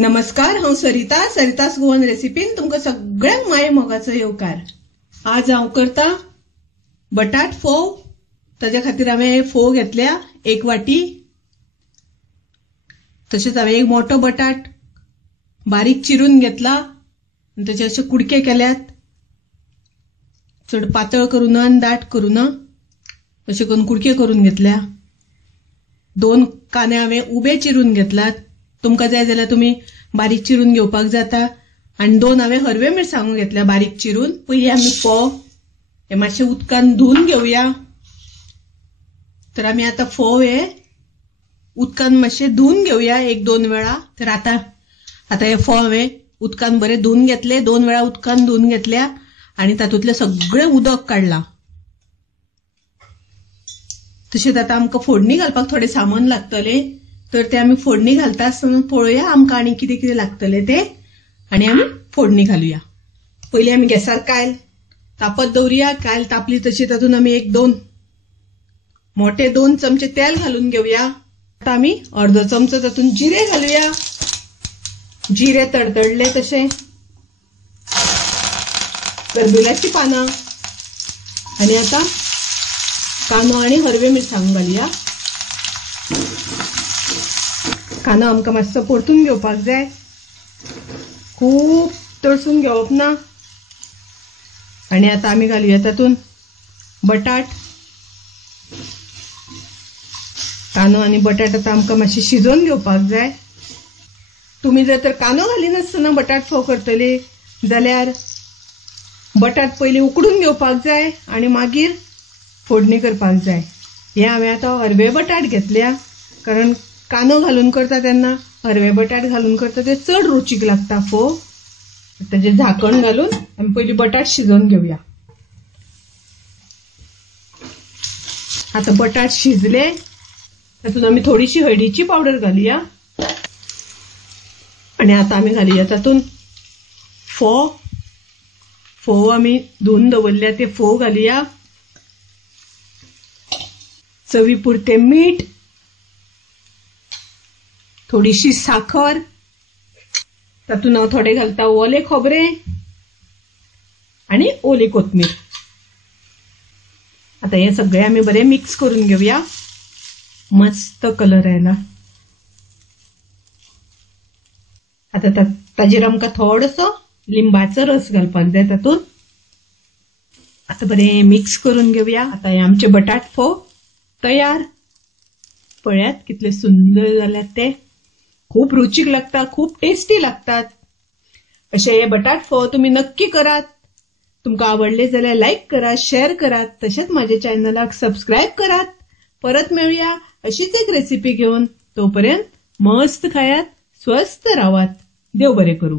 नमस्कार, हांव सरितास गोवन रेसिपीन तुमकां सगळ्यांक माये मोगाचो येवकार। आज हांव करता बटाट फोव। ताजे खातीर हांवें फोव घेतल्या 1 वाटी। तशेंच हांवें एक मोठो बटाट बारीक चिरून घेतला आनी ताचे अशे कुडके केल्यात। चड पातळ करून आनी दाट करून अशे करून कुडके करून घेतल्या। 2 कांदे हांवें उबे चिरून घेतलात। तुमकां जाय जाल्यार तुम्ही बारीक चिरून घेवपाक जाता। आनी 2 हांवें हरवे मिरसांगो घेतल्या बारीक चिरून। पयलीं आमी फोव हे मातशे उदकान धुवन घेवया। तर आमी आता फोव हे उदकान मातशे धुवन घेवया 1-2 वेळा। तर आता हे फोव हांवें उदकान बरे धुवन घेतले, 2 वेळा उदकान धुवन घेतल्या आनी तातूंतले सगळे उदक काडला। तशेंच आता आमकां फोडणी घालपाक थोडे सामान लागतले। तर ते आमी फोडणी घालता आसतना पळोवया आमकां आनी कितें कितें लागतले ते, आनी आमी फोडणी घालुया। पयलीं आमी गॅसार कायल तापत दवरुया। कायल तापली तशी तातूंत आमी 1-2 मोठे 2 चमचे तेल घालून घेवया। आता आमी अर्धो चमचो तातूंत जिरे घालुया। जिरे तडतडले तशे करबिलाची पानां आनी आता कांदो आनी हरवे मिरसांगो घालुया। कांदो आमकां मातसो परतून घेवपाक जाय, खूब तळसून घेवप ना। आनी आता आमी घालुया तातूंत बटाट। कांदो आनी बटाट आता आमकां मातशे शिजोवन घेवपाक जाय। तुम्ही जर तर कांदो घालिनासतना बटाट फोव करतले जाल्यार बटाट पयलीं उकडून घेवपाक जाय आनी मागीर फोडणी करपाक जाय। हे हांवें आता हरवे बटाट घेतल्या, कारण कांदो घालून करता तेन्ना हरवे बटाट घालून करता ते चड रुचीक लागता फोव। ताचे झाकण घालून आमी पयलीं बटाट शिजोवन घेवया। आता बटाट शिजले, तातूंत आमी थोडीशी हळदीची पावडर घालुया। आनी आता आमी घालुया तातूंत फोव आमी धुवन दवरल्या ते फोव घालुया। चवी पुरते मीठ, थोडीशी साखर, तातूंत हांव थोडे घालता ओले खोबरें आनी ओली कोथमीर। आता हे सगळे आमी बरे मिक्स करून घेवया। मस्त कलर आयला। आता ताजेर आमकां थोडोसो लिंबाचो रस घालपाक जाय तातूंत। आता बरे मिक्स करून घेवया। आता हे आमचे बटाट फोव तयार। पळयात कितले सुंदर जाल्यात ते। खूप रुचीक लागता, खूप टेस्टी लागतात। अशे हे बटाट फोव तुम्ही नक्की करात। तुमकां आवडले जाल्यार लाईक करा, शेअर करात, तशेंच माझ्या चॅनलाक सबस्क्राईब करात। परत मेळुया अशीच एक रेसिपी घेऊन। तोपर्यंत मस्त खायात, स्वस्थ रावात। देव बरे करू।